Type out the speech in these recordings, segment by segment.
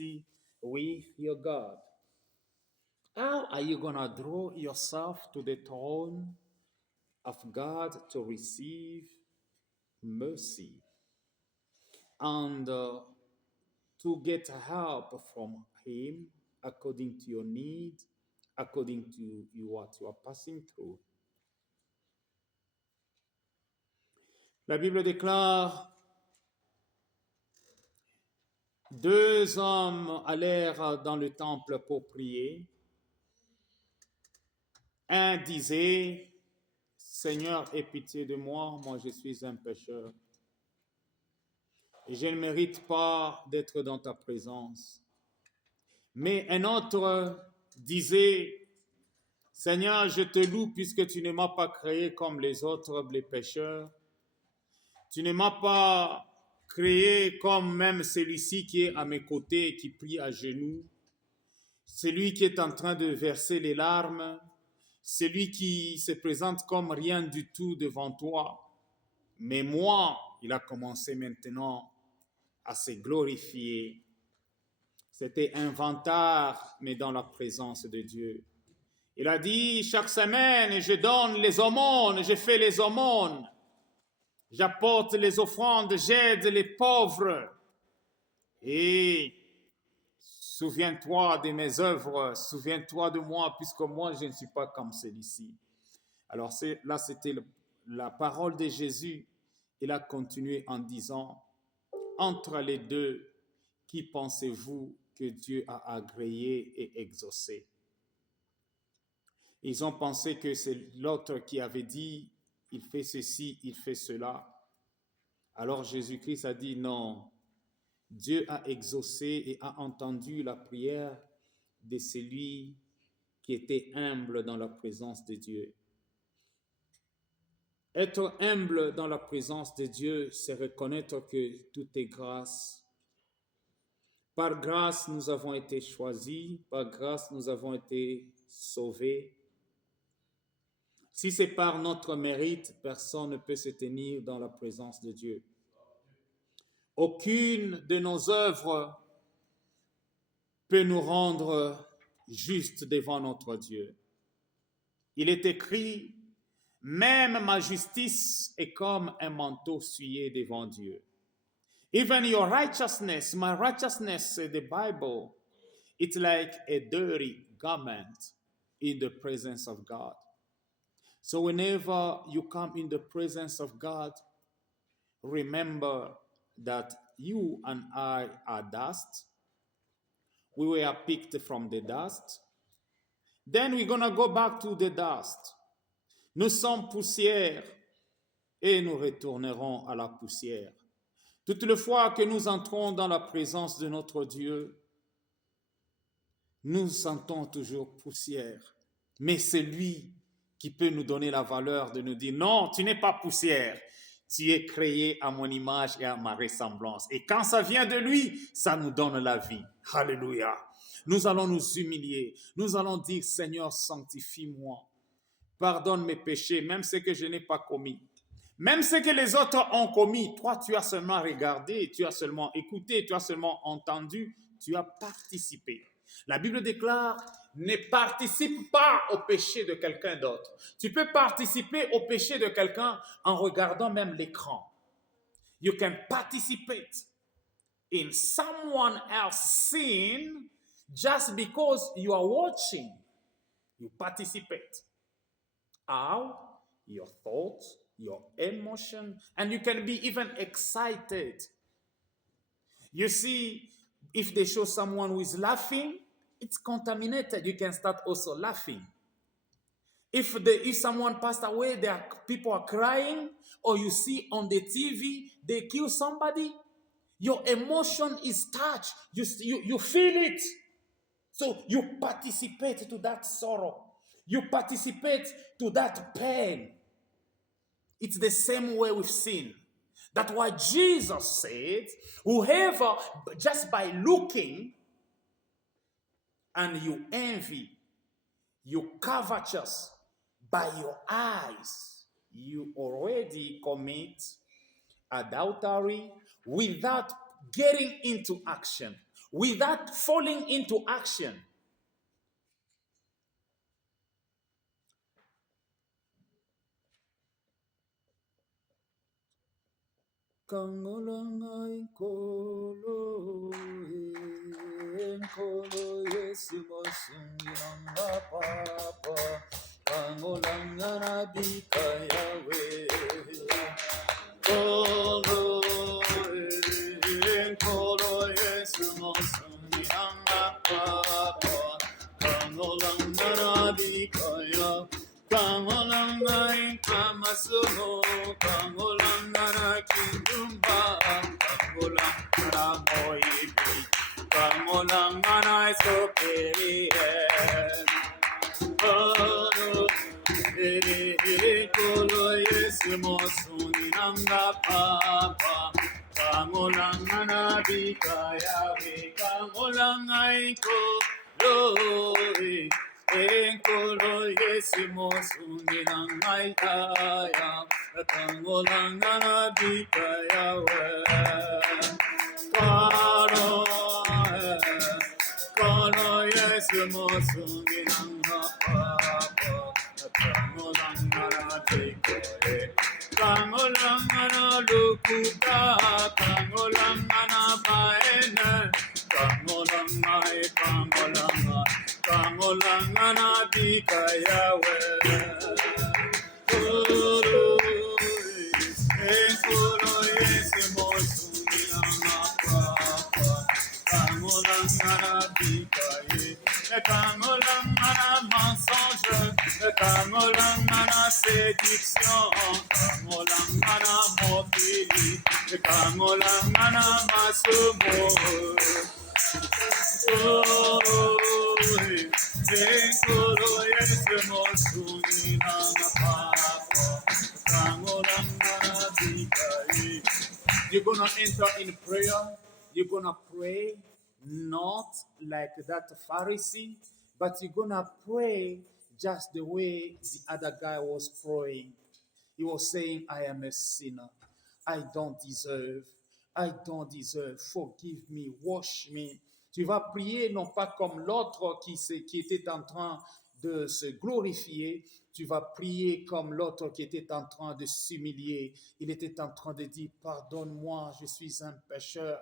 intimacy with your God. How are you going to draw yourself to the throne of God to receive mercy and to get help from Him according to your need, according to what you are passing through? La Bible déclare, deux hommes allèrent dans le temple pour prier. Un disait, Seigneur, aie pitié de moi, moi je suis un pécheur. Et je ne mérite pas d'être dans ta présence. Mais un autre disait, Seigneur, je te loue puisque tu ne m'as pas créé comme les autres, les pécheurs. Tu ne m'as pas créé comme même celui-ci qui est à mes côtés, qui prie à genoux. Celui qui est en train de verser les larmes. Celui qui se présente comme rien du tout devant toi. Mais moi, il a commencé maintenant à se glorifier. C'était un vantard, mais dans la présence de Dieu. Il a dit, chaque semaine, je donne les aumônes, je fais les aumônes. J'apporte les offrandes, j'aide les pauvres. Et souviens-toi de mes œuvres, souviens-toi de moi, puisque moi, je ne suis pas comme celui-ci. Alors là, c'était la parole de Jésus. Il a continué en disant, entre les deux, qui pensez-vous que Dieu a agréé et exaucé? Ils ont pensé que c'est l'autre qui avait dit, il fait ceci, il fait cela. Alors Jésus-Christ a dit non, Dieu a exaucé et a entendu la prière de celui qui était humble dans la présence de Dieu. Être humble dans la présence de Dieu, c'est reconnaître que tout est grâce. Par grâce, nous avons été choisis. Par grâce, nous avons été sauvés. Si c'est par notre mérite, personne ne peut se tenir dans la présence de Dieu. Aucune de nos œuvres peut nous rendre justes devant notre Dieu. Il est écrit, même ma justice est comme un manteau souillé devant Dieu. Even your righteousness, my righteousness, said the Bible, it's like a dirty garment in the presence of God. So whenever you come in the presence of God, remember that you and I are dust. We were picked from the dust. Then we're going to go back to the dust. Nous sommes poussière et nous retournerons à la poussière. Toutes les fois que nous entrons dans la présence de notre Dieu, nous sentons toujours poussière. Mais c'est lui qui peut nous donner la valeur de nous dire, non, tu n'es pas poussière. Tu es créé à mon image et à ma ressemblance. Et quand ça vient de lui, ça nous donne la vie. Alléluia. Nous allons nous humilier. Nous allons dire, Seigneur, sanctifie-moi. Pardonne mes péchés, même ce que je n'ai pas commis. Même ce que les autres ont commis, toi, tu as seulement regardé, tu as seulement écouté, tu as seulement entendu, tu as participé. La Bible déclare, ne participe pas au péché de quelqu'un d'autre. Tu peux participer au péché de quelqu'un en regardant même l'écran. You can participate in someone else's sin just because you are watching. You participate. How? Your thoughts, your emotion, and you can be even excited. You see, if they show someone who is laughing, it's contaminated. You can start also laughing. If someone passed away, people are crying, or you see on the TV, they kill somebody, your emotion is touched. You feel it. So you participate to that sorrow. You participate to that pain. It's the same way with sin. That's why Jesus said, whoever, just by looking, and you envy, you covetous by your eyes, you already commit adultery without getting into action, without falling into action. Kangolanga inkolo Yesu mosungilanga papa Kangolanga nabika yawe Kolo Yesu mosungilanga papa Kangolanga nabika yawe Kangolanga inkamasomo Kangolanga na kindumba Kangolanga na moibi Kangolanga na esoperi Kolo Yesu mosungilanga papa Kangolanga na bika yawe Kangolanga inkolo Enkolo Yesu mosungilanga ikaya Kangolanga na bika yawe Kolo Yesu mosungilanga papa Kangolanga na bika Kangolanga na lukuka Kangolanga na baene Kangolanga Kangolanga na bika yawe Enkolo Yesu mosungilanga papa Kangolanga na bika ye Kangolanga na mensonge Kangolanga na séduction Kangolanga na mokili Kangolanga na masomo Enkolo Yesu mosungilanga papa Kangolanga na bika ye. You're gonna enter in prayer. You're gonna pray not like that Pharisee, but you're gonna pray just the way the other guy was praying. He was saying, I am a sinner. I don't deserve. I don't deserve. Forgive me. Wash me. Tu vas prier non pas comme l'autre qui était en train de se glorifier. Tu vas prier comme l'autre qui était en train de s'humilier. Il était en train de dire, pardonne-moi, je suis un pécheur.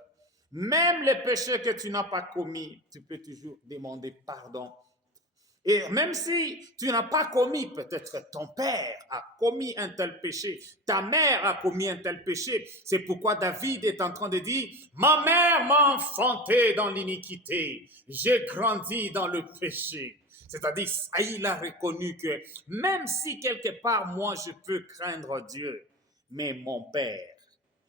Même les péchés que tu n'as pas commis, tu peux toujours demander pardon. Et même si tu n'as pas commis, peut-être ton père a commis un tel péché, ta mère a commis un tel péché. C'est pourquoi David est en train de dire, ma mère m'a enfanté dans l'iniquité, j'ai grandi dans le péché. C'est-à-dire, il a reconnu que même si quelque part, moi, je peux craindre Dieu, mais mon père,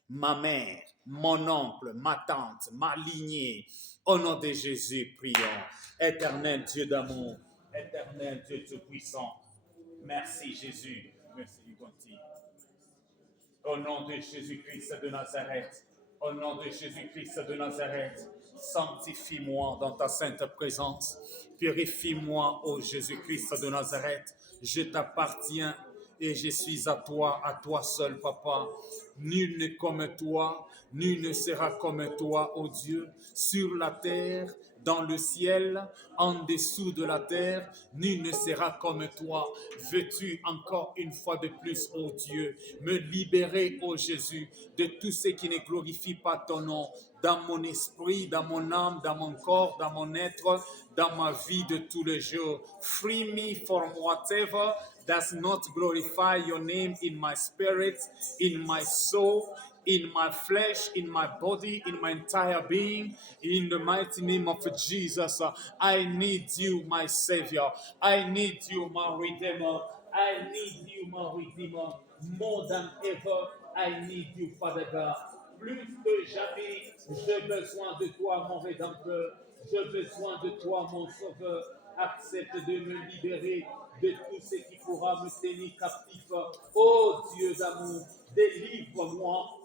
ma mère, mon oncle, ma tante, ma lignée, au nom de Jésus, prions. Éternel Dieu d'amour, éternel Dieu Tout-Puissant, merci Jésus, merci Gonti. Au nom de Jésus-Christ de Nazareth, au nom de Jésus-Christ de Nazareth, sanctifie-moi dans ta sainte présence, purifie-moi, ô Jésus-Christ de Nazareth, je t'appartiens et je suis à toi seul, Papa. Nul n'est comme toi, nul ne sera comme toi, ô Dieu, sur la terre, dans le ciel, en dessous de la terre, nul ne sera comme toi. Veux-tu encore une fois de plus, ô Dieu, me libérer, ô Jésus, de tout ce qui ne glorifie pas ton nom, dans mon esprit, dans mon âme, dans mon corps, dans mon être, dans ma vie de tous les jours. Free me from whatever does not glorify your name in my spirit, in my soul, in my flesh, in my body, in my entire being, in the mighty name of Jesus. I need you, my Savior. I need you, my Redeemer. I need you, my Redeemer. More than ever, I need you, Father God. Plus que jamais, j'ai besoin de toi, mon Rédempteur. J'ai besoin de toi, mon Sauveur. Accepte de me libérer de tout ce qui pourra me tenir captif. Oh Dieu d'amour, délivre-moi.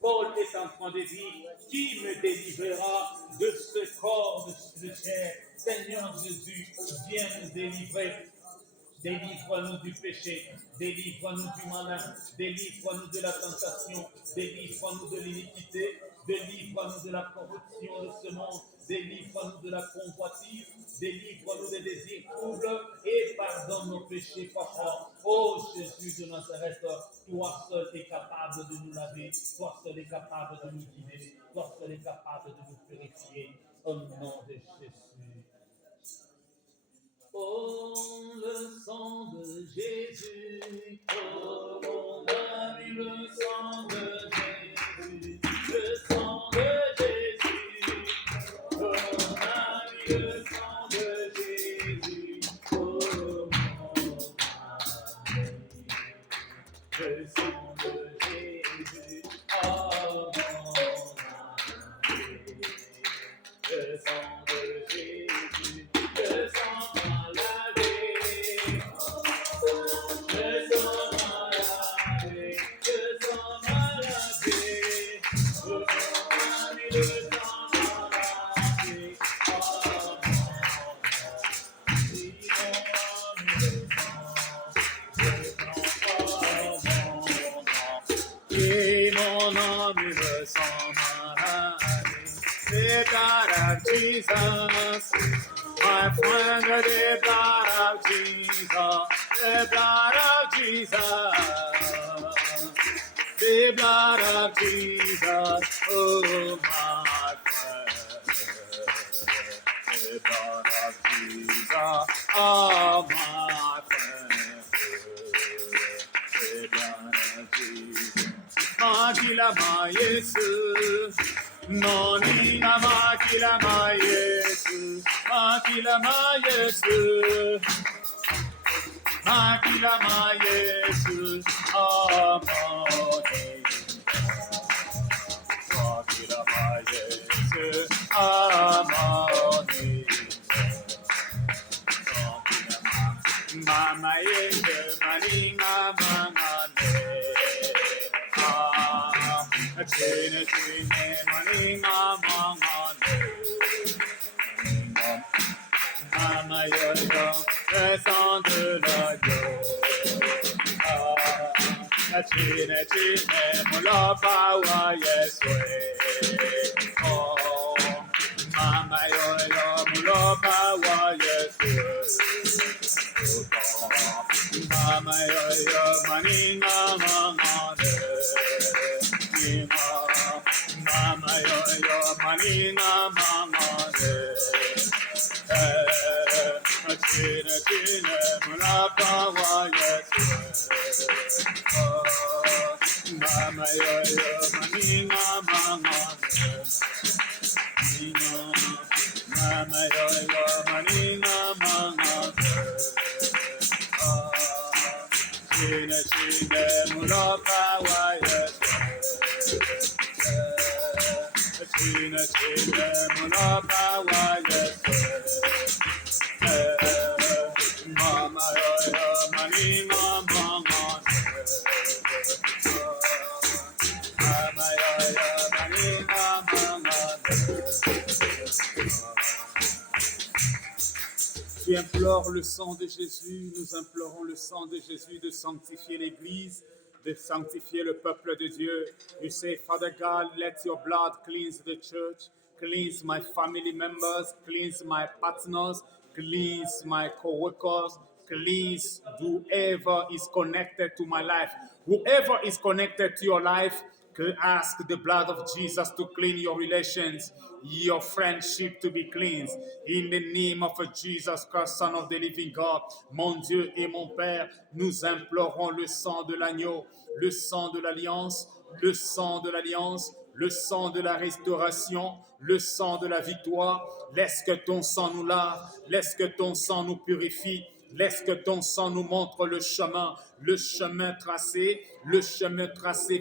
Paul est en train de dire, qui me délivrera de ce corps de chair? Seigneur Jésus, viens nous délivrer. Délivre-nous du péché, délivre-nous du malin, délivre-nous de la tentation, délivre-nous de l'iniquité, délivre-nous de la corruption de ce monde, délivre-nous de la convoitise, délivre-nous des désirs troubles et pardonne nos péchés, papa. Oh Jésus de Nazareth, toi seul es capable de nous laver, toi seul es capable de nous guider, toi seul es capable de nous purifier. Au nom de Jésus. Oh, le sang de Jésus, oh, mon ami, le sang de Jésus, le sang de Jésus, oh, mon ami, le sang de Jésus, oh, mon ami, le sang de Jésus, oh, mon ami, le sang de Jésus, le sang m'a lavé, le sang m'a lavé, le sang m'a lavé, oh, mon ami, le sang m'a lavé, oh, et mon âme me sent malade. The blood of Jesus, my friend, the blood of Jesus, the blood of Jesus, the blood of Jesus, oh my friend, the blood of Jesus, oh my friend, the blood of Jesus. Makila ma Yesu, Nonina makila ma Yesu, makila ma Yesu, makila ma Yesu, amoni. Makila ma Yesu, amoni. Mama Yesu, maninga mangane. Chine chine maninga mangane. Mama yo yo, le sang de l'agneau. Chine chine mulapa wa Yeswe. Oh, mama yo yo, mulapa wa Yeswe. Mama yo yo, maninga mangane. Mama yo yo, maninga mangane. Chine chine mulapa wa Yeswe. Mama yo yo, maninga mangane. Mama yo yo, maninga mangane. Chine chine mulapa wa Yeswe. Chine chine mulapa wa Yeswe. Mama yo yo, maninga mangane. Mama yo yo, maninga mangane. Tu implores le sang de Jésus, nous implorons le sang de Jésus de sanctifier l'Église, de sanctifier le peuple de Dieu. You say, Father God, let your blood cleanse the church, cleanse my family members, cleanse my partners, cleanse my co-workers, cleanse whoever is connected to my life. Whoever is connected to your life, ask the blood of Jesus to clean your relations, your friendship to be cleansed. In the name of Jesus Christ, Son of the living God, mon Dieu et mon Père, nous implorons le sang de l'agneau, le sang de l'alliance, le sang de l'alliance, le sang de la restauration, le sang de la victoire. Laisse que ton sang nous lave, laisse que ton sang nous purifie. Laisse que ton sang nous montre le chemin tracé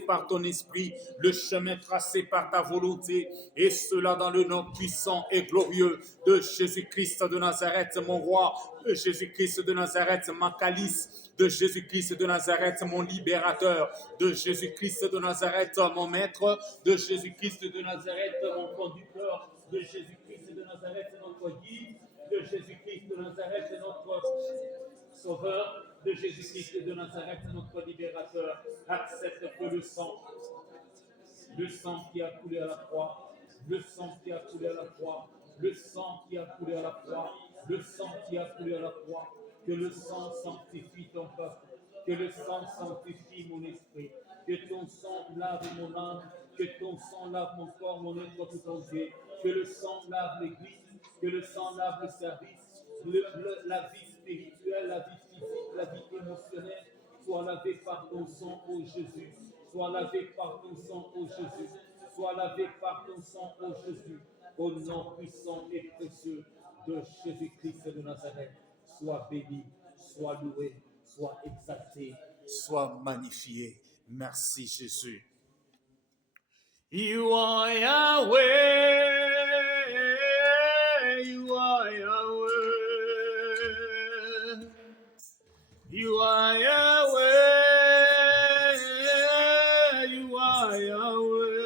par ton esprit, le chemin tracé par ta volonté, et cela dans le nom puissant et glorieux de Jésus-Christ de Nazareth, mon roi, de Jésus-Christ de Nazareth, ma calice, de Jésus-Christ de Nazareth, mon libérateur, de Jésus-Christ de Nazareth, mon maître, de Jésus-Christ de Nazareth, mon conducteur, de Jésus-Christ de Nazareth, notre guide, de Jésus-Christ de Nazareth, notre Sauveur, de Jésus-Christ de Nazareth, notre libérateur. Accepte que le sang qui a coulé à la croix, le sang qui a coulé à la croix, le sang qui a coulé à la croix, le sang qui a coulé à la croix, que le sang sanctifie ton peuple, que le sang sanctifie mon esprit, que ton sang lave mon âme, que ton sang lave mon corps, mon être tout entier, que le sang lave l'église, que le sang lave le service, la vie spirituelle, la vie physique, la vie émotionnelle, soit lavée par ton sang, ô Jésus, soit lavée par ton sang, ô Jésus, soit lavée par ton sang, ô Jésus, au nom puissant et précieux de Jésus-Christ de Nazareth, sois béni, sois loué, sois exalté, sois magnifié. Merci Jésus. You are Yahweh, you are Yahweh, you are Yahweh, you are Yahweh,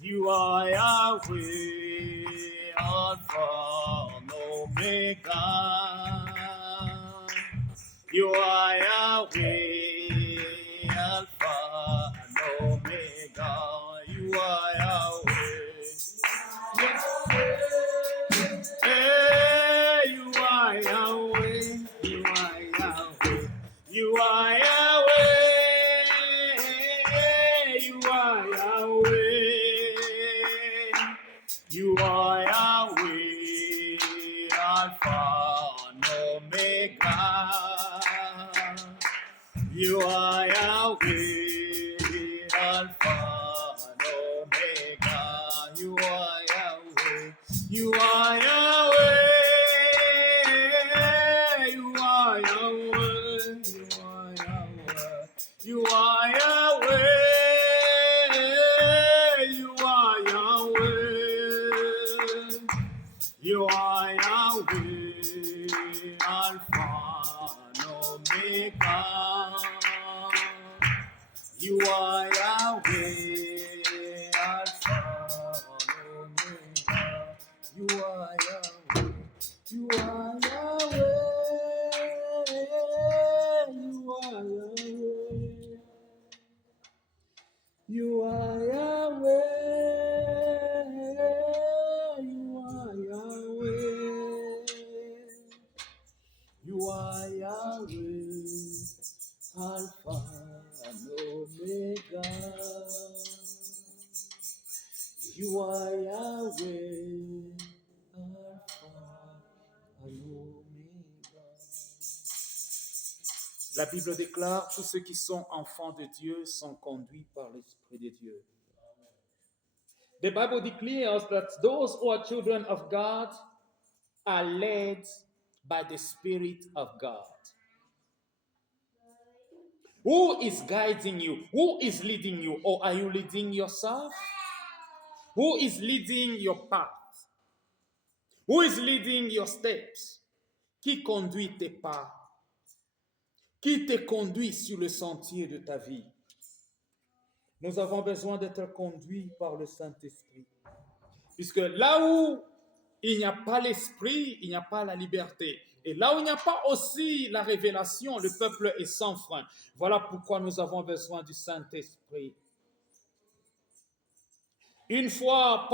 you are Yahweh, Alpha and Omega, you are Yahweh, Alpha and Omega, you are Yahweh. Hey, you are Yahweh, you are Yahweh, you are Yahweh, you are Yahweh, you are Yahweh, Alpha and Omega, you are Yahweh, Alpha and Omega, you are Yahweh, you are Yahweh, you are Yahweh, you are Yahweh, you are Yahweh, you are Yahweh, you are Yahweh, Alpha and Omega, you are Yahweh, Alpha and Omega, you are Yahweh, you are Yahweh, you are Yahweh, you are Yahweh, you are Yahweh, you are Yahweh, Alpha and Omega, you are Yahweh, Alpha and Omega. La Bible déclare, tous ceux qui sont enfants de Dieu sont conduits par l'Esprit de Dieu. The Bible declares that those who are children of God are led by the Spirit of God. Who is guiding you? Who is leading you? Or are you leading yourself? Who is leading your path? Who is leading your steps? Qui conduit tes pas? Qui te conduit sur le sentier de ta vie? Nous avons besoin d'être conduits par le Saint-Esprit. Puisque là où il n'y a pas l'Esprit, il n'y a pas la liberté. Et là où il n'y a pas aussi la révélation, le peuple est sans frein. Voilà pourquoi nous avons besoin du Saint-Esprit. Une fois,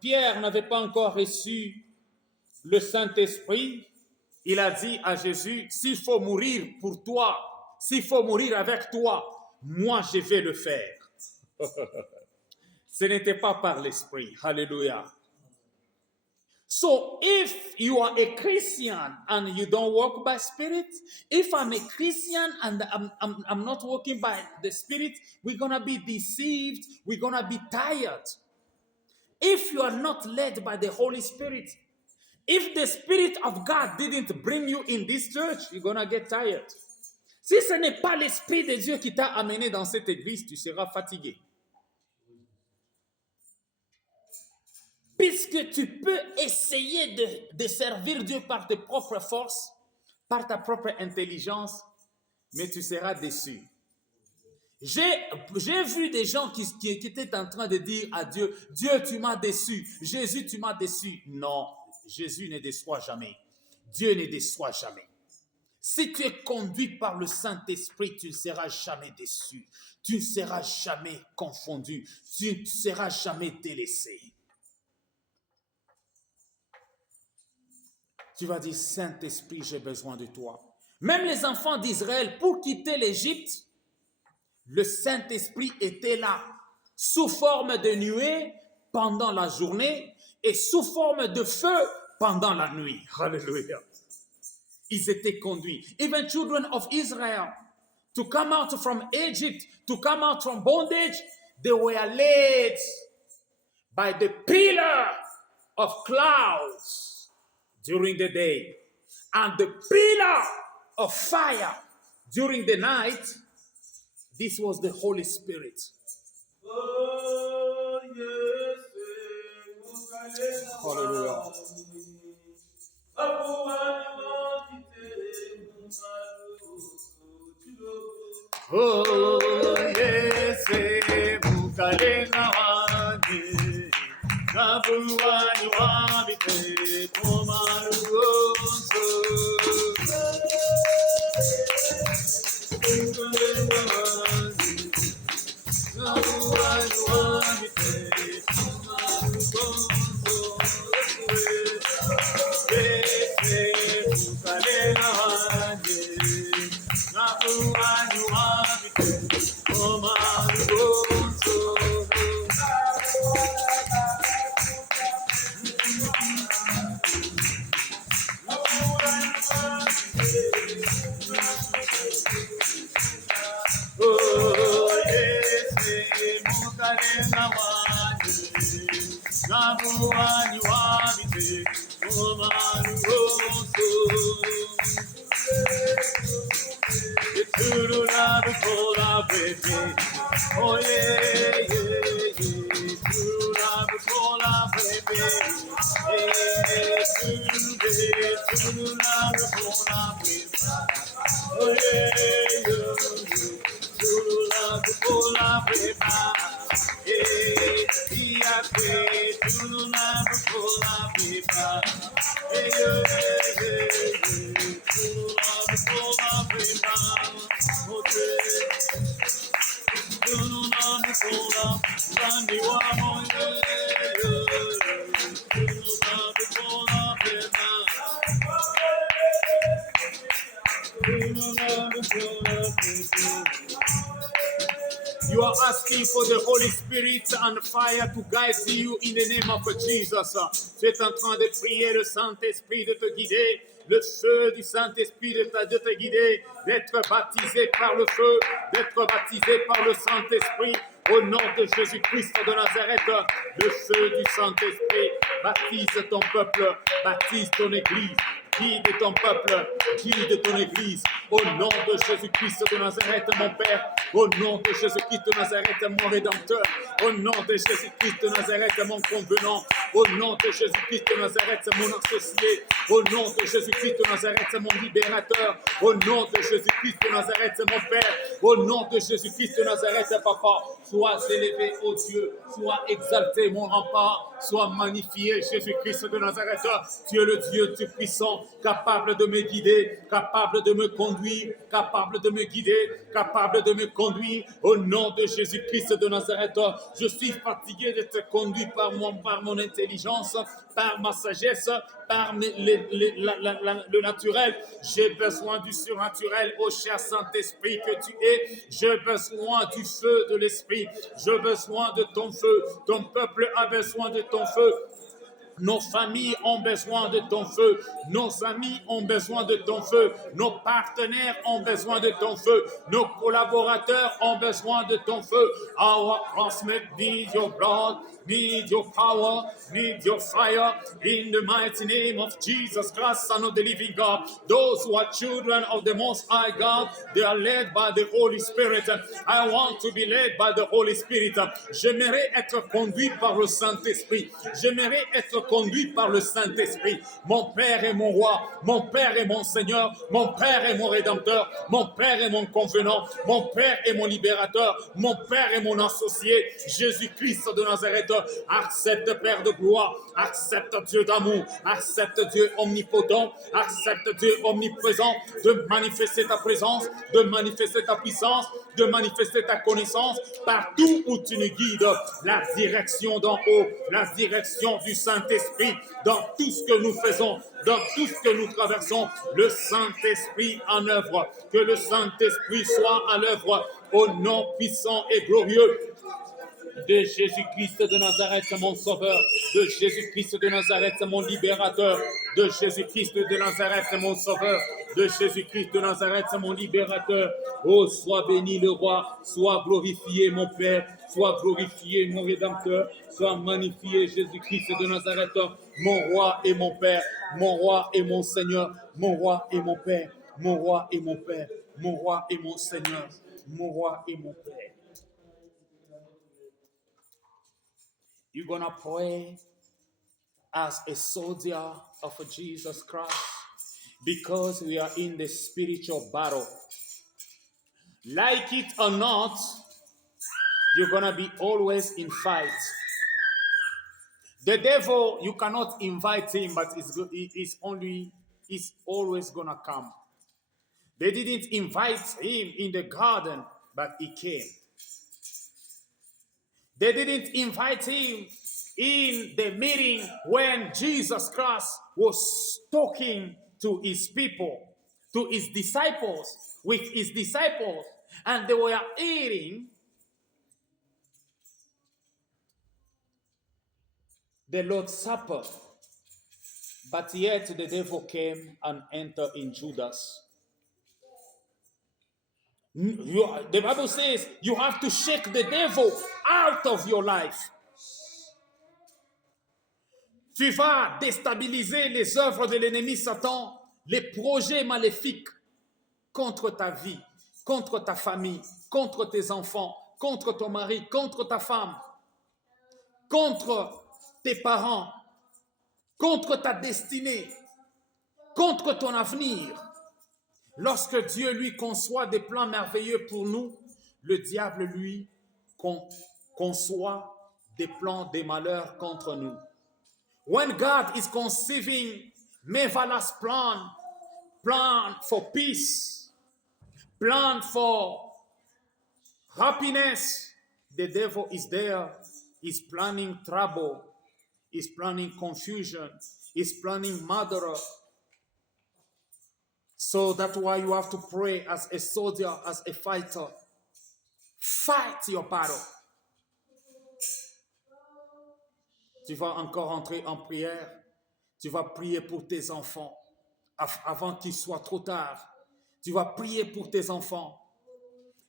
Pierre n'avait pas encore reçu le Saint-Esprit, il a dit à Jésus, s'il faut mourir pour toi, s'il faut mourir avec toi, moi je vais le faire. Ce n'était pas par l'Esprit. Hallelujah. So if you are a Christian and you don't walk by Spirit, if I'm a Christian and I'm not walking by the Spirit, we're going to be deceived, we're going to be tired. If you are not led by the Holy Spirit, if the Spirit of God didn't bring you in this church, you're going to get tired. Si ce n'est pas l'Esprit de Dieu qui t'a amené dans cette église, tu seras fatigué. Puisque tu peux essayer de servir Dieu par tes propres forces, par ta propre intelligence, mais tu seras déçu. J'ai vu des gens qui étaient en train de dire à Dieu, Dieu, tu m'as déçu, Jésus, tu m'as déçu. Non, Jésus ne déçoit jamais. Dieu ne déçoit jamais. Si tu es conduit par le Saint-Esprit, tu ne seras jamais déçu. Tu ne seras jamais confondu. Tu ne seras jamais délaissé. Tu vas dire, Saint-Esprit, j'ai besoin de toi. Même les enfants d'Israël, pour quitter l'Égypte, le Saint-Esprit était là, sous forme de nuée pendant la journée et sous forme de feu pendant la nuit. Alléluia. Ils étaient conduits. Even children of Israel, to come out from Egypt, to come out from bondage, they were led by the pillar of clouds during the day and the pillar of fire during the night. This was the Holy Spirit. Hallelujah. Oh, yes, Mukalena wani, Nabuani wabite, Komaru oso. Mukalena wani, Nabuani wabite, Komaru oso. Yes, Mukalena wani, Nabuani wabite, Komaru oso. Oh, yes, Mukalena wani, Nabuani wabite, Komaru oso. True love for our baby. Oh yeah, yeah, yeah. True love for our baby. Yeah, true love for our baby. Oh yeah, yeah, yeah. True love for our baby. Yeah, yeah, true love for our baby. Yeah, yeah, yeah. True love for our baby. You are asking for the Holy Spirit and fire to guide you in the name of Jesus. Tu es en train de prier le Saint-Esprit de te guider, le feu du Saint-Esprit de te guider, d'être baptisé par le feu, d'être baptisé par le Saint-Esprit. Au nom de Jésus-Christ de Nazareth, le feu du Saint-Esprit baptise ton peuple, baptise ton Église. Guide ton peuple, guide ton Église. Au nom de Jésus-Christ de Nazareth, mon Père. Au nom de Jésus-Christ de Nazareth, mon Rédempteur. Au nom de Jésus-Christ de Nazareth, mon convenant. Au nom de Jésus-Christ de Nazareth, mon associé. Au nom de Jésus-Christ de Nazareth, mon libérateur. Au nom de Jésus-Christ de Nazareth, mon Père. Au nom de Jésus-Christ de Nazareth, Papa. Sois élevé, ô Dieu. Sois exalté, mon rempart. Sois magnifié, Jésus-Christ de Nazareth. Tu es le Dieu Tout-Puissant, capable de me guider, capable de me conduire, capable de me guider, capable de me conduire. Au nom de Jésus-Christ de Nazareth, je suis fatigué d'être conduit par mon intelligence, par ma sagesse, par le naturel. J'ai besoin du surnaturel, ô cher Saint-Esprit que tu es. J'ai besoin du feu de l'Esprit. J'ai besoin de ton feu. Ton peuple a besoin de ton feu. Nos familles ont besoin de ton feu. Nos amis ont besoin de ton feu. Nos partenaires ont besoin de ton feu. Nos collaborateurs ont besoin de ton feu. Our classmates need your blood, need your power, need your fire. In the mighty name of Jesus Christ, Son of the living God. Those who are children of the Most High God, they are led by the Holy Spirit. I want to be led by the Holy Spirit. J'aimerais être conduit par le Saint-Esprit. J'aimerais être conduit par le Saint-Esprit. Mon Père est mon roi, mon Père est mon Seigneur, mon Père est mon Rédempteur, mon Père est mon convenant, mon Père est mon libérateur, mon Père est mon associé. Jésus-Christ de Nazareth, accepte Père de gloire, accepte Dieu d'amour, accepte Dieu omnipotent, accepte Dieu omniprésent de manifester ta présence, de manifester ta puissance, de manifester ta connaissance partout où tu nous guides. La direction d'en haut, la direction du Saint-Esprit Saint-Esprit dans tout ce que nous faisons, dans tout ce que nous traversons. Le Saint-Esprit en œuvre. Que le Saint-Esprit soit en œuvre au nom puissant et glorieux de Jésus-Christ de Nazareth, mon sauveur, de Jésus-Christ de Nazareth, mon libérateur, de Jésus-Christ de Nazareth, mon sauveur, de Jésus-Christ de Nazareth, mon libérateur. Oh, sois béni le roi, sois glorifié mon Père, sois glorifié mon Rédempteur, sois magnifié Jésus-Christ de Nazareth, mon roi et mon Père, mon roi et mon Seigneur, mon roi et mon Père, mon roi et mon Père, mon roi et mon Seigneur, mon roi et mon Père. You're going to pray as a soldier of Jesus Christ because we are in the spiritual battle. Like it or not, you're going to be always in fight. The devil, you cannot invite him, but he's always going to come. They didn't invite him in the garden, but he came. They didn't invite him in the meeting when Jesus Christ was talking to his people, to his disciples, with his disciples, and they were eating the Lord's Supper. But yet the devil came and entered in Judas. The Bible says you have to shake the devil out of your life. Tu vas déstabiliser les œuvres de l'ennemi Satan, les projets maléfiques contre ta vie, contre ta famille, contre tes enfants, contre ton mari, contre ta femme, contre tes parents, contre ta destinée, contre ton avenir. Lorsque Dieu, lui, conçoit des plans merveilleux pour nous, le diable, lui, conçoit des plans de malheur contre nous. When God is conceiving marvelous plan for peace, plan for happiness, the devil is there, is planning trouble, is planning confusion, is planning murder. So that's why you have to pray as a soldier, as a fighter. Fight your battle. Tu vas encore entrer en prière. Tu vas prier pour tes enfants avant qu'il soit trop tard. Tu vas prier pour tes enfants.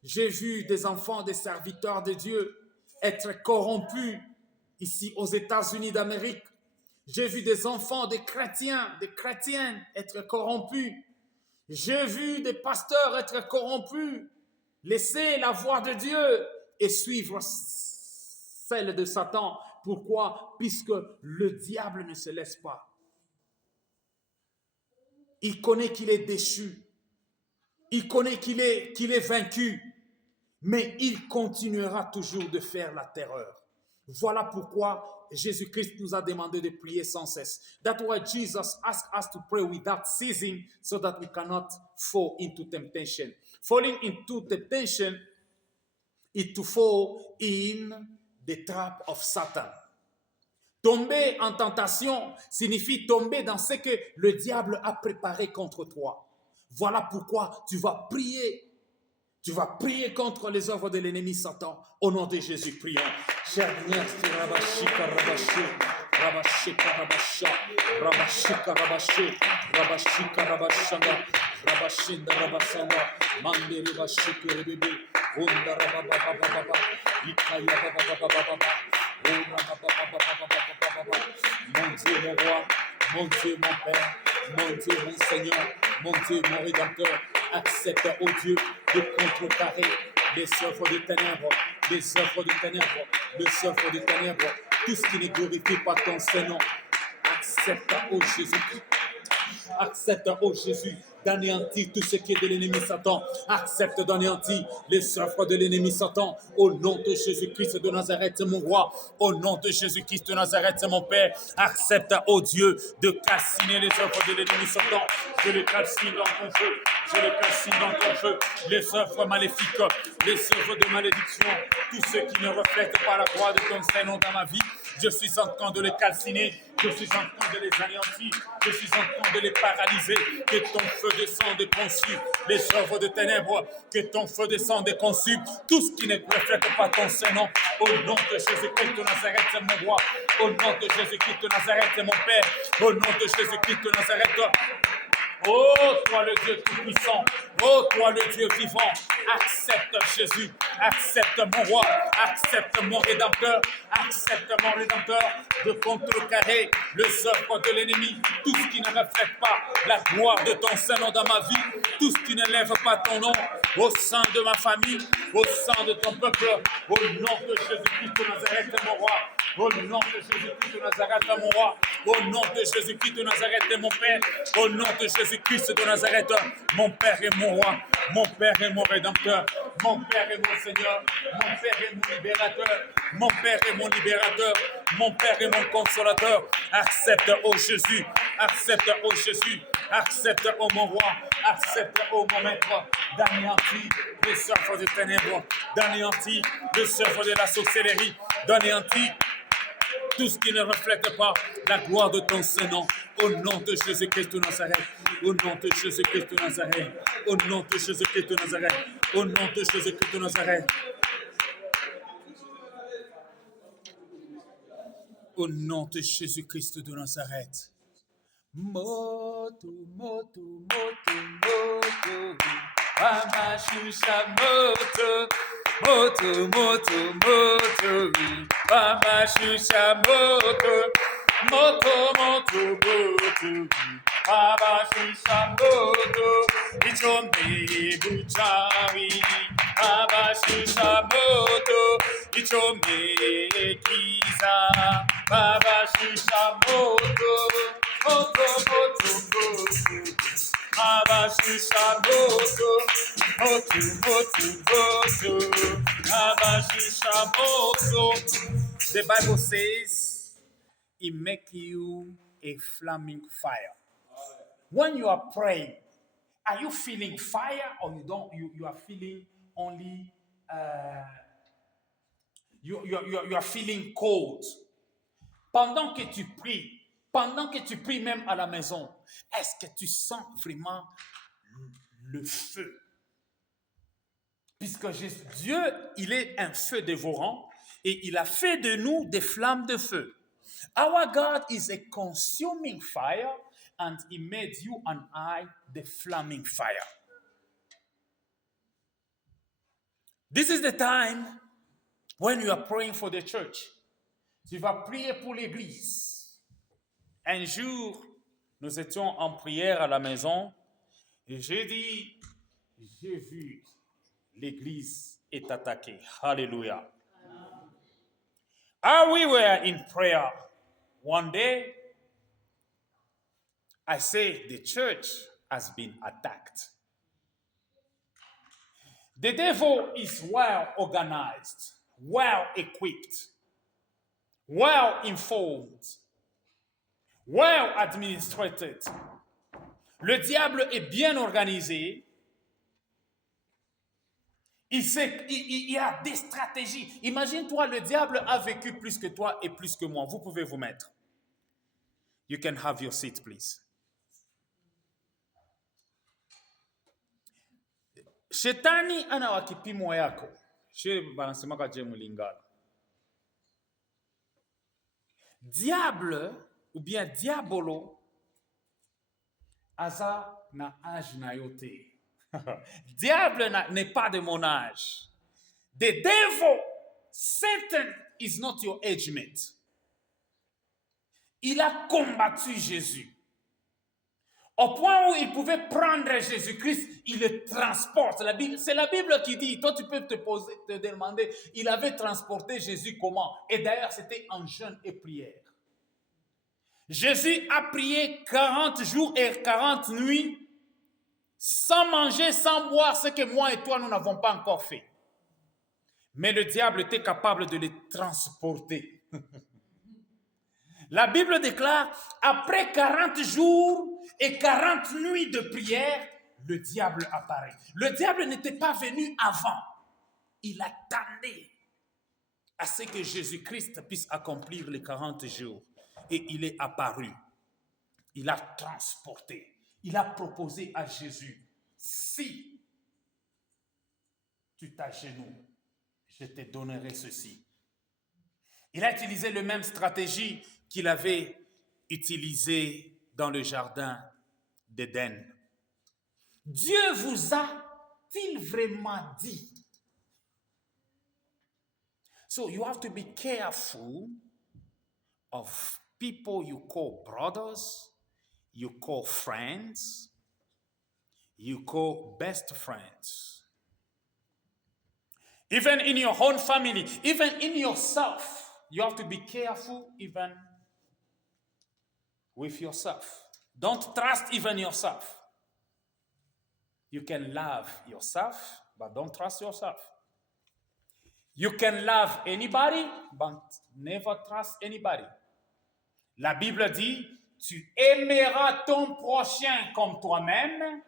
J'ai vu des enfants, des serviteurs de Dieu être corrompus ici aux États-Unis d'Amérique. J'ai vu des enfants, des chrétiens, des chrétiennes être corrompus. J'ai vu des pasteurs être corrompus, laisser la voie de Dieu et suivre celle de Satan. Pourquoi? Puisque le diable ne se laisse pas. Il connaît qu'il est déchu. Il connaît qu'il est vaincu. Mais il continuera toujours de faire la terreur. Voilà pourquoi Jésus-Christ nous a demandé de prier sans cesse. That's why Jesus asked us to pray without ceasing so that we cannot fall into temptation. Falling into temptation is to fall in the trap of Satan. Tomber en tentation signifie tomber dans ce que le diable a préparé contre toi. Voilà pourquoi tu vas prier. Tu vas prier contre les œuvres de l'ennemi Satan. Au nom de Jésus, prions. Mon Dieu, mon roi, mon Dieu, mon Père, mon Dieu, mon Seigneur, mon Dieu, mon Rédempteur, accepte, oh Dieu, de contrecarrer les œuvres de ténèbres, les œuvres de ténèbres, les œuvres de ténèbres, tout ce qui ne glorifie pas ton Seigneur. Accepte, oh Jésus, accepte, oh Jésus, d'anéantir tout ce qui est de l'ennemi Satan. Accepte d'anéantir les œuvres de l'ennemi Satan. Au nom de Jésus-Christ de Nazareth, mon roi. Au nom de Jésus-Christ de Nazareth, mon Père. Accepte, oh Dieu, de calciner les œuvres de l'ennemi Satan. Je le calcine dans ton feu. je les calcine dans ton feu. Les œuvres maléfiques, les œuvres de malédiction, tous ceux qui ne reflètent pas la gloire de ton Saint-Nom dans ma vie, je suis en train de les calciner, je suis en train de les anéantir, je suis en train de les paralyser. Que ton feu descende et consume les œuvres de ténèbres, que ton feu descende et consume tout ce qui ne reflète pas ton Saint-Nom. Au nom de Jésus-Christ de Nazareth, mon roi. Au nom de Jésus-Christ de Nazareth, mon Père. Au nom de Jésus-Christ de Nazareth. Oh, toi le Dieu tout-puissant, oh, toi le Dieu vivant, accepte Jésus, accepte mon roi, accepte mon rédempteur, de contrecarrer les œuvres de l'ennemi, tout ce qui ne reflète pas la gloire de ton Saint-Nom dans ma vie, tout ce qui ne lève pas ton nom au sein de ma famille, au sein de ton peuple, au nom de Jésus-Christ de Nazareth, mon roi. Au nom de Jésus-Christ de Nazareth, mon roi. Au nom de Jésus-Christ de Nazareth, mon Père. Au nom de Jésus-Christ de Nazareth, mon Père et mon roi. Mon Père et mon Rédempteur. Mon Père et mon Seigneur. Mon Père et mon Libérateur. Mon Père et mon Libérateur. Mon Père et mon Consolateur. Accepte, ô Jésus. Accepte, ô Jésus. Accepte, ô mon roi. Accepte, ô mon maître. D'anéantir les œuvres des ténèbres. D'anéantir les œuvres de la sorcellerie. D'anéantir tout ce qui ne reflète pas la gloire de ton Saint-Nom, au nom de Jésus-Christ de Nazareth, au nom de Jésus-Christ de Nazareth, au nom de Jésus-Christ de Nazareth, au nom de Jésus-Christ de Nazareth, au nom de Jésus-Christ de Nazareth. Moto, moto, moto, moto, Amashusha moto. Moto, moto, moto, Amashusha moto, moto, moto, moto, Amashusha moto, Ichome buchari, Amashusha moto, Ichome kiza, Amashusha moto, moto, moto, moto, Amashusha moto, moto, moto, moto, Amashusha moto. The Bible says, He make you a flaming fire. When you are praying, are you feeling fire or you don't? You are feeling only. You are feeling cold. Pendant que tu pries même à la maison, est-ce que tu sens vraiment le feu? Puisque Dieu, il est un feu dévorant et il a fait de nous des flammes de feu. Our God is a consuming fire and He made you and I the flaming fire. This is the time when you are praying for the church. Tu vas prier pour l'église. Un jour, nous étions en prière à la maison et j'ai dit, j'ai vu l'église est attaquée. Hallelujah. We were in prayer one day. I say the church has been attacked. The devil is well organized, well equipped, well informed, well administrated. Le diable est bien organisé. Il y a des stratégies. Imagine-toi, le diable a vécu plus que toi et plus que moi. Vous pouvez vous mettre. You can have your seat, please. Shetani ana kipimo yako. Banasema kwa je mulingala. Diable ou bien diabolo aza na âge na yote. Diable n'est pas de mon âge. The devil, Satan is not your age mate. Il a combattu Jésus. Au point où il pouvait prendre Jésus-Christ, il le transporte. C'est la Bible qui dit, toi tu peux te demander, il avait transporté Jésus comment? Et d'ailleurs, c'était en jeûne et prière. Jésus a prié 40 jours et 40 nuits sans manger, sans boire, ce que moi et toi, nous n'avons pas encore fait. Mais le diable était capable de les transporter. La Bible déclare, après 40 jours et 40 nuits de prière, le diable apparaît. Le diable n'était pas venu avant. Il attendait à ce que Jésus-Christ puisse accomplir les 40 jours. Et il est apparu. Il a transporté. Il a proposé à Jésus, si tu t'agenouilles, je te donnerai ceci. Il a utilisé la même stratégie qu'il avait utilisée dans le jardin d'Éden. Dieu vous a-t-il vraiment dit? So you have to be careful of people you call brothers, you call friends, you call best friends. Even in your own family, even in yourself, you have to be careful even with yourself. Don't trust even yourself. You can love yourself, but don't trust yourself. You can love anybody, but never trust anybody. La Bible dit, tu aimeras ton prochain comme toi-même,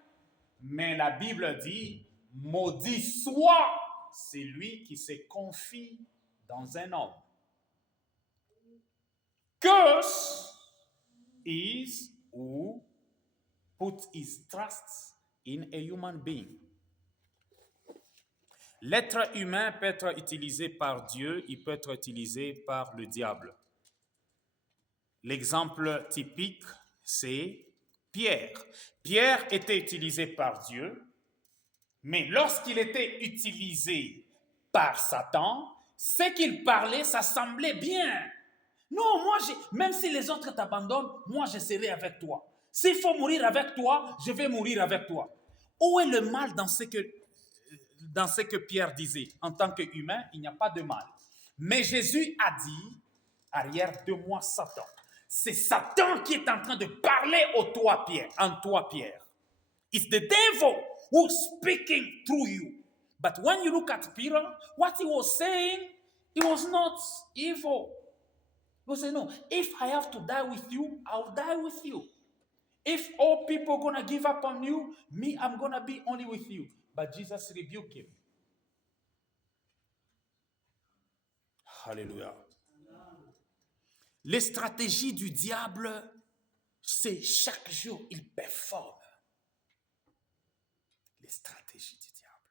mais la Bible dit, maudit soit celui qui se confie dans un homme. Curse is who put his trust in a human being. L'être humain peut être utilisé par Dieu, il peut être utilisé par le diable. L'exemple typique, c'est Pierre. Pierre était utilisé par Dieu, mais lorsqu'il était utilisé par Satan, ce qu'il parlait, ça semblait bien. Non, même si les autres t'abandonnent, moi je serai avec toi. S'il faut mourir avec toi, je vais mourir avec toi. Où est le mal dans ce que Pierre disait? En tant qu'humain, il n'y a pas de mal. Mais Jésus a dit, arrière de moi Satan. C'est Satan qui est en train de parler en toi, Pierre. It's the devil who's speaking through you. But when you look at Peter, what he was saying, it was not evil. He was saying, no, if I have to die with you, I'll die with you. If all people are going to give up on you, me, I'm going to be only with you. But Jesus rebuked him. Hallelujah. Les stratégies du diable, c'est chaque jour, il performe. Les stratégies du diable.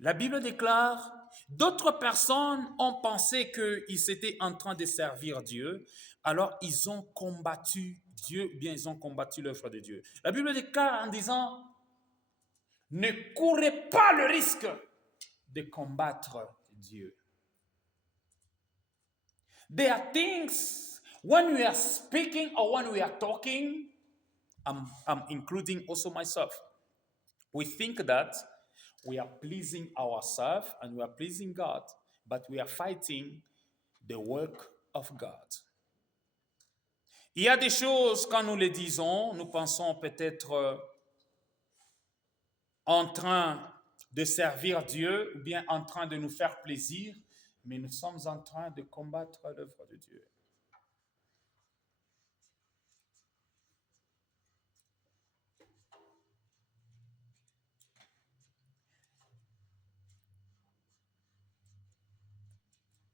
La Bible déclare, d'autres personnes ont pensé qu'ils étaient en train de servir Dieu, alors ils ont combattu Dieu, ou bien ils ont combattu l'œuvre de Dieu. La Bible déclare en disant, ne courez pas le risque de combattre Dieu. There are things, when we are speaking or when we are talking, I'm including also myself, we think that we are pleasing ourselves and we are pleasing God, but we are fighting the work of God. Il y a des choses, quand nous les disons, nous pensons peut-être en train de servir Dieu ou bien en train de nous faire plaisir, mais nous sommes en train de combattre l'œuvre de Dieu.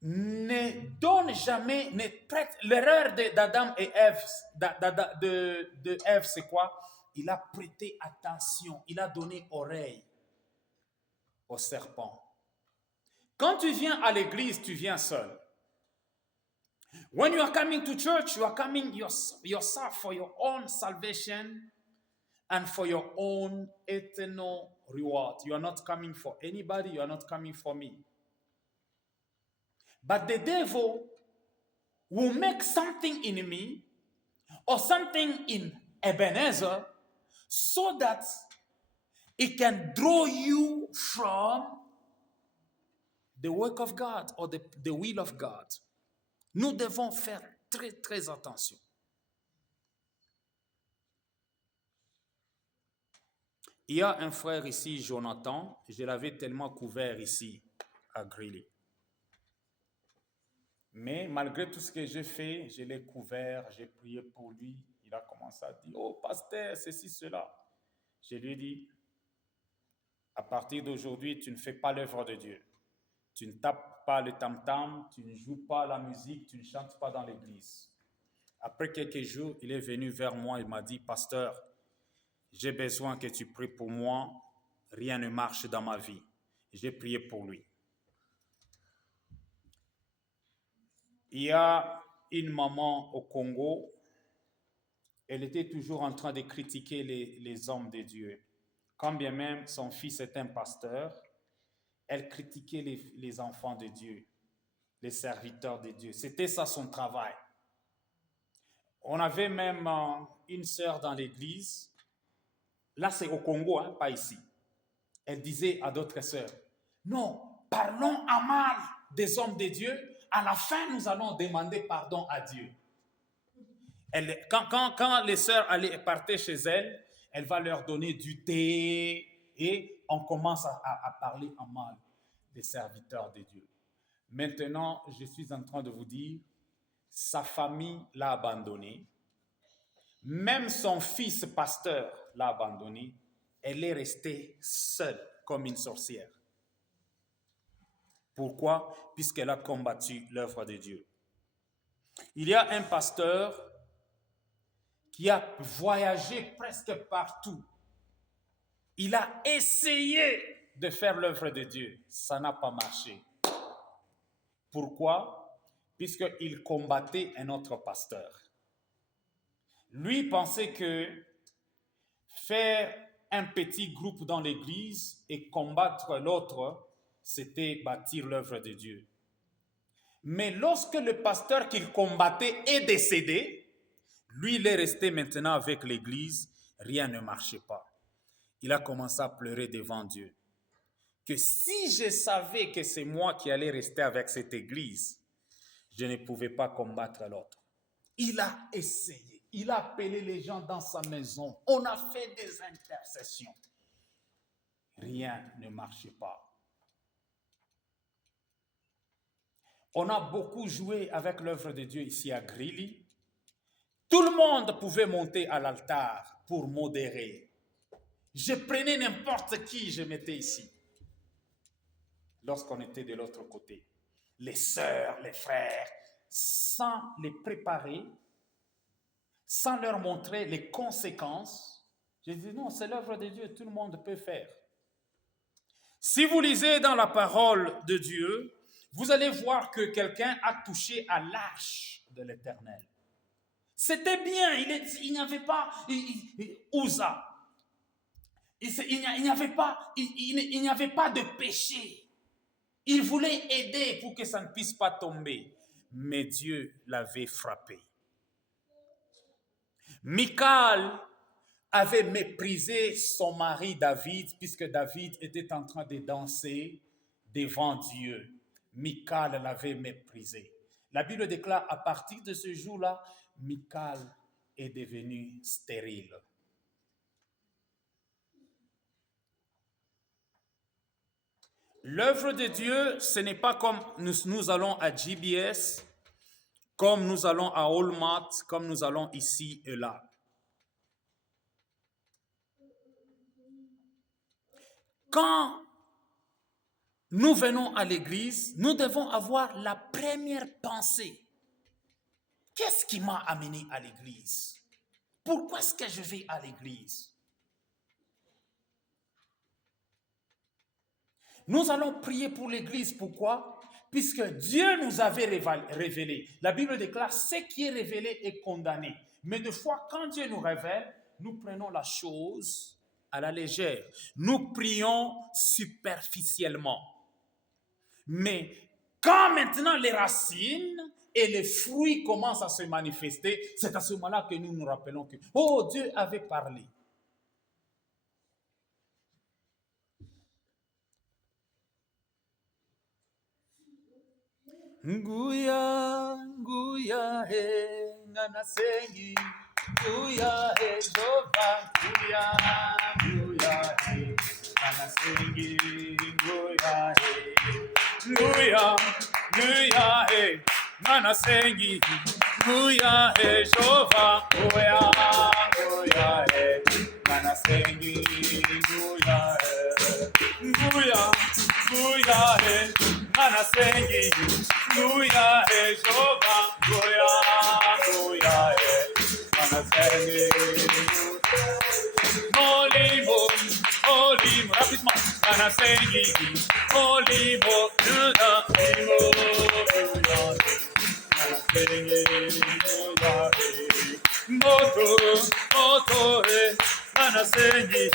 Ne donne jamais, ne prête. L'erreur d'Adam et Ève, de Ève, c'est quoi? Il a prêté attention, il a donné oreille au serpent. Quand tu viens à l'église, tu viens seul. When you are coming to church, you are coming yourself for your own salvation and for your own eternal reward. You are not coming for anybody, you are not coming for me. But the devil will make something in me or something in Ebenezer so that it can draw you from the work of God or the will of God. Nous devons faire très, très attention. Il y a un frère ici, Jonathan, je l'avais tellement couvert ici à Greeley. Mais malgré tout ce que j'ai fait, je l'ai couvert, j'ai prié pour lui. Il a commencé à dire, oh pasteur, ceci, cela. Je lui ai dit, à partir d'aujourd'hui, tu ne fais pas l'œuvre de Dieu. Tu ne tapes pas le tam-tam, tu ne joues pas la musique, tu ne chantes pas dans l'église. Après quelques jours, il est venu vers moi et m'a dit, pasteur, j'ai besoin que tu pries pour moi, rien ne marche dans ma vie. J'ai prié pour lui. Il y a une maman au Congo, elle était toujours en train de critiquer les hommes de Dieu. Quand bien même son fils est un pasteur, elle critiquait les enfants de Dieu, les serviteurs de Dieu. C'était ça son travail. On avait même une sœur dans l'église, là c'est au Congo, hein, pas ici. Elle disait à d'autres sœurs, non, parlons à mal des hommes de Dieu, à la fin nous allons demander pardon à Dieu. Quand les sœurs partaient chez elle, elle va leur donner du thé et on commence à parler en mal des serviteurs de Dieu. Maintenant, je suis en train de vous dire, sa famille l'a abandonné. Même son fils pasteur l'a abandonné. Elle est restée seule comme une sorcière. Pourquoi? Puisqu'elle a combattu l'œuvre de Dieu. Il y a un pasteur qui a voyagé presque partout. Il a essayé de faire l'œuvre de Dieu. Ça n'a pas marché. Pourquoi? Puisqu'il combattait un autre pasteur. Lui pensait que faire un petit groupe dans l'église et combattre l'autre, c'était bâtir l'œuvre de Dieu. Mais lorsque le pasteur qu'il combattait est décédé, lui, il est resté maintenant avec l'église, rien ne marchait pas. Il a commencé à pleurer devant Dieu. Que si je savais que c'est moi qui allais rester avec cette église, je ne pouvais pas combattre l'autre. Il a essayé. Il a appelé les gens dans sa maison. On a fait des intercessions. Rien ne marchait pas. On a beaucoup joué avec l'œuvre de Dieu ici à Grilly. Tout le monde pouvait monter à l'altar pour modérer. Je prenais n'importe qui, je mettais ici. Lorsqu'on était de l'autre côté. Les sœurs, les frères, sans les préparer, sans leur montrer les conséquences. Je dis non, c'est l'œuvre de Dieu, tout le monde peut faire. Si vous lisez dans la parole de Dieu, vous allez voir que quelqu'un a touché à l'arche de l'Éternel. C'était bien, il n'y avait pas Uza. Il n'y avait pas de péché. Il voulait aider pour que ça ne puisse pas tomber. Mais Dieu l'avait frappé. Michal avait méprisé son mari David, puisque David était en train de danser devant Dieu. Michal l'avait méprisé. La Bible déclare, à partir de ce jour-là, Michal est devenue stérile. L'œuvre de Dieu, ce n'est pas comme nous allons à GBS, comme nous allons à Walmart, comme nous allons ici et là. Quand nous venons à l'église, nous devons avoir la première pensée. Qu'est-ce qui m'a amené à l'église? Pourquoi est-ce que je vais à l'église? Nous allons prier pour l'église. Pourquoi? Puisque Dieu nous avait révélé. La Bible déclare, ce qui est révélé est condamné. Mais des fois, quand Dieu nous révèle, nous prenons la chose à la légère. Nous prions superficiellement. Mais quand maintenant les racines et les fruits commencent à se manifester, c'est à ce moment-là que nous nous rappelons que, oh, Dieu avait parlé. Nguya, nguya, he, nganasengi, nguya, he, jova, nguya, nguya, he, nganasengi, nguya, he, nguya, nguya, he, nganasengi, nguya, he, jova, nguya, nguya, he, nganasengi, anasengi, Nguya e Jova, Nguya e anasengi. Molimo, Molimo, rapidement, anasengi, Molimo, Nguya e Moto e anasengi,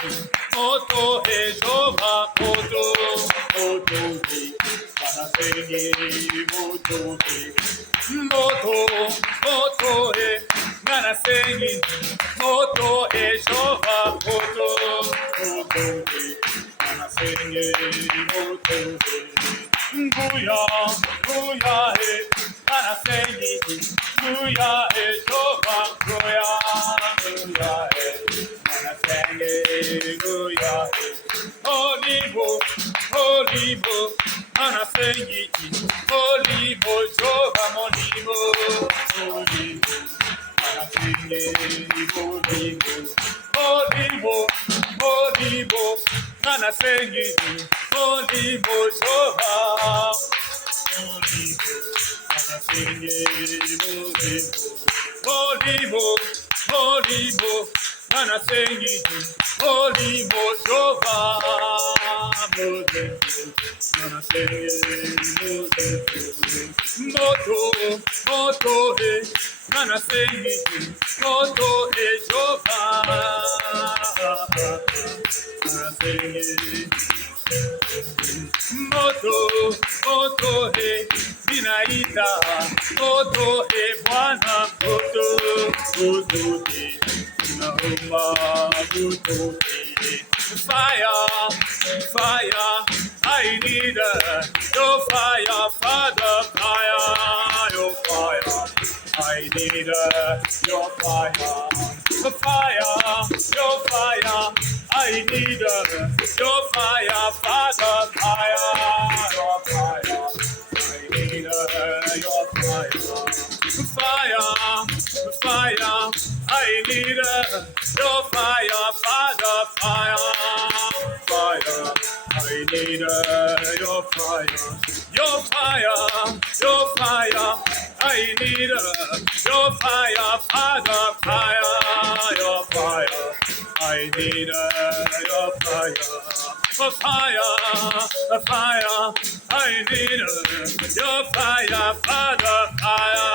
moto e Jova, moto e anasengi, moto e anasengi, moto e Jova, moto e anasengi, moto e Nguya e anasengi, Nguya e Jova, Nguya e anasengi, Nguya e Olivo, anasengi, Olivo, Jova, Olivo, anasengi, Olivo, anasengi, Olivo, Jova. Olivo, anasengi, Olivo, Jova, moto e anasengi, moto e Jova, anasengi. Moto e vinaita, moto e Bwana, moto e naomba, moto e fire, I need your fire, Father, fire, your fire, I need your fire, your fire, I need your fire, Father, fire, your fire, I need your fire, I need your fire, Father, fire, I need your fire, I need your fire, Father, fire, your fire. I need your fire, I need your fire, Father, fire,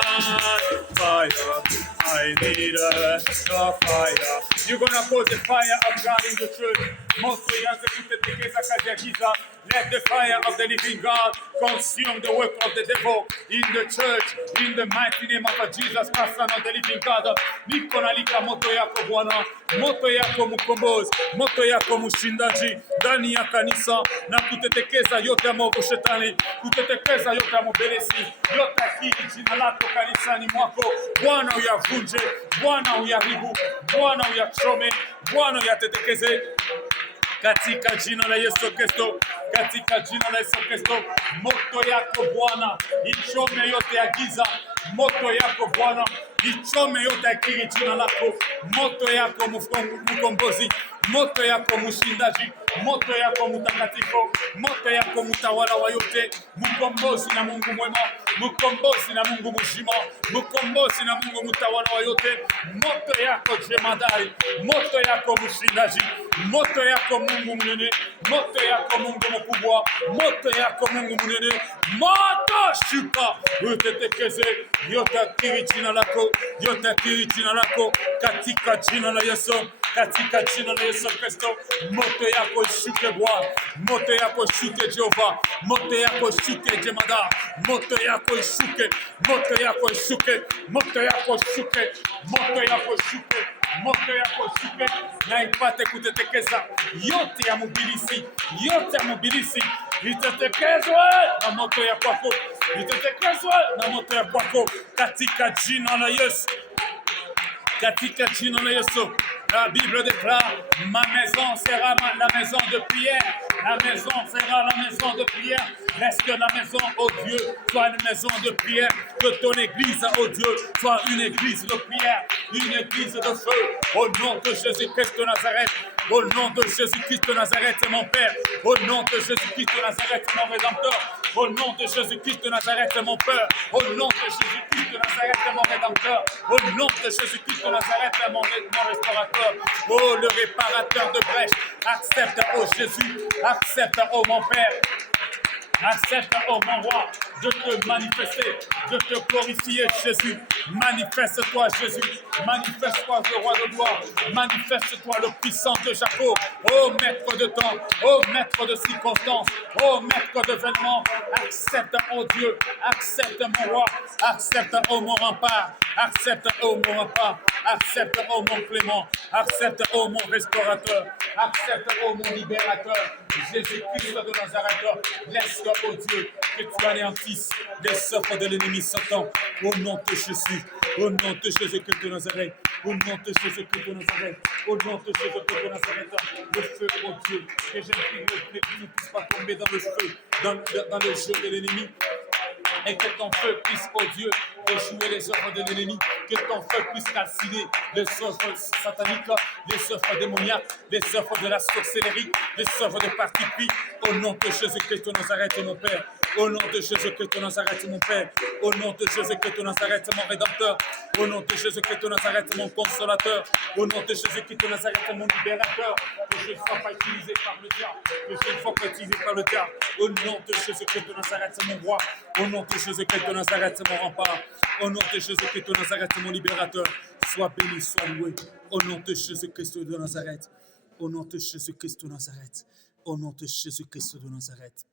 I need your fire. You're gonna put the fire of God in the church. Moto yanze kutetekeza kazi ya giza. Let the fire of the living God consume the work of the devil in the church, in the mighty name of Jesus Christ, Son of the living God. Niko nalika moto yako Bwana, moto yako mkombozi, moto yako mshindaji ndani ya kanisa na kutetekeza yote ya maovu shetani, kutetekeza yote ya mobelesi, yote akili jina lako kanisani mwako. Bwana uyavunje, Bwana uyaharibu, Bwana uyachome, Bwana uyatetekeze katika jina la Yesu Kristo, katika jina la Yesu Kristo. Moto yako Bwana ichome yote ya giza, moto yako Bwana ichome yote ya kili jina lako, moto yako mkombozi, moto yako mshindaji, moto yako mtakatifu, moto yako mtawala wa yote, mkombozi na Mungu mwema, mkombozi na Mungu mzima, mkombozi na Mungu mtawala wa yote, moto yako jemadari, moto yako mshindaji, moto yako Mungu mnene, moto yako Mungu mkubwa, moto yako Mungu mnene, moto shuka utetekeze yote akili jina lako, yote akili jina lako katika jina la Yesu, katika jina la Yesu Kristo. Moto yako shuke Bwana, moto yako shuke Jehova, moto yako shuke jemadari, moto yako shuke, moto yako shuke, moto yako shuke, moto yako shuke, moto yako shuke na ipate kutetekeza yote ya mobilisi, yote ya mobilisi itetekezwe na moto ya kwako, itetekezwe na moto ya kwako katika jina la Yesu, katika jina la Yesu. La Bible déclare, ma maison sera la maison de prière. La maison sera la maison de prière. Laisse que la maison, oh Dieu, soit une maison de prière. Que ton église, oh Dieu, soit une église de prière, une église de feu. Au nom de Jésus-Christ de Nazareth, Au nom de Jésus-Christ de Nazareth, mon Père. Au nom de Jésus-Christ de Nazareth, mon Rédempteur. Au nom de Jésus-Christ de Nazareth, mon Père. Au nom de Jésus-Christ de Nazareth, mon Rédempteur. Au nom de Jésus-Christ de Nazareth, mon restaurateur. Oh, le réparateur de brèches. Accepte, oh Jésus. Accepte, oh mon Père. Accepte, oh mon roi, de te manifester, de te glorifier, Jésus. Manifeste-toi, Jésus. Manifeste-toi, le roi de gloire. Manifeste-toi, le puissant de Jacob. Oh, maître de temps, oh, maître de circonstances, oh, maître d'événements. Accepte, oh Dieu. Accepte, mon roi. Accepte, oh mon rempart. Accepte, oh mon rempart. Accepte, oh mon clément. Accepte, oh mon restaurateur. Accepte, oh mon libérateur. Jésus-Christ de Nazareth, laisse, oh Dieu, que tu anéantisses les œuvres de l'ennemi Satan. Au nom de Jésus, au nom de Jésus-Christ de Nazareth, au nom de Jésus-Christ de Nazareth, au nom de Jésus-Christ de Nazareth, le feu, oh Dieu, que j'imprie le qui ne puisse pas tomber dans le feu, dans le jeu de l'ennemi. Et que ton feu puisse, oh Dieu, déjouer les œuvres de l'ennemi, que ton feu puisse calciner les œuvres sataniques, les œuvres démoniaques, les œuvres de la sorcellerie, les œuvres de parti pris, au nom de Jésus-Christ de Nazareth, mon Père. Au nom de Jésus-Christ de Nazareth, mon Père. Au nom de Jésus-Christ de Nazareth, mon Rédempteur. Au nom de Jésus-Christ de Nazareth, mon Consolateur. Au nom de Jésus-Christ de Nazareth, mon Libérateur. Que je ne sois pas utilisé par le diable. Que je ne sois pas utilisé par le diable. Au nom de Jésus-Christ de Nazareth, mon Roi. Au nom de Jésus-Christ de Nazareth, mon rempart. Au nom de Jésus-Christ de Nazareth, mon Libérateur. Sois béni, sois loué. Au nom de Jésus-Christ de Nazareth. Au nom de Jésus-Christ de Nazareth. Au nom de Jésus-Christ de Nazareth.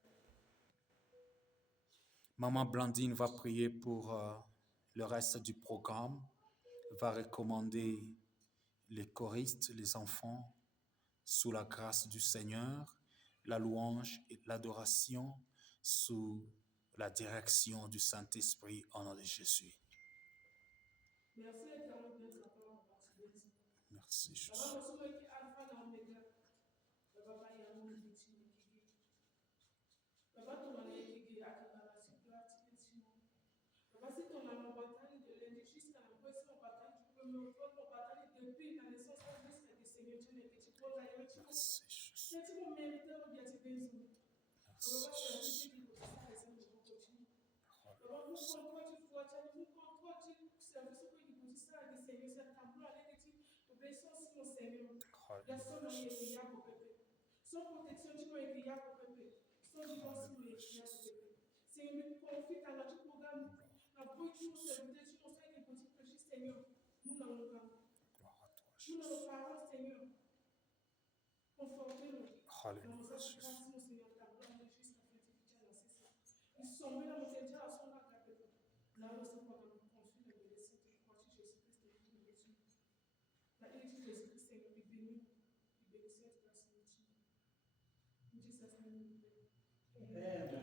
Maman Blandine va prier pour le reste du programme, va recommander les choristes, les enfants, sous la grâce du Seigneur, la louange et l'adoration sous la direction du Saint-Esprit au nom de Jésus. Merci Jésus.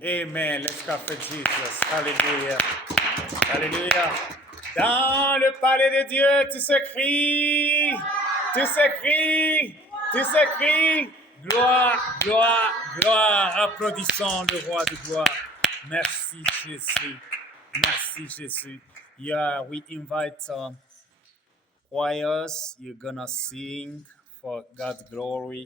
Amen. Let's clap for Jesus. Hallelujah. Hallelujah. Dans le palais de Dieu, tu s'écris. Tu s'écris. Tu s'écris. Gloire, gloire, gloire. Applaudissons le roi de gloire. Merci Jésus. Merci Jésus. Yeah, we invite choirs. You're gonna sing for God's glory.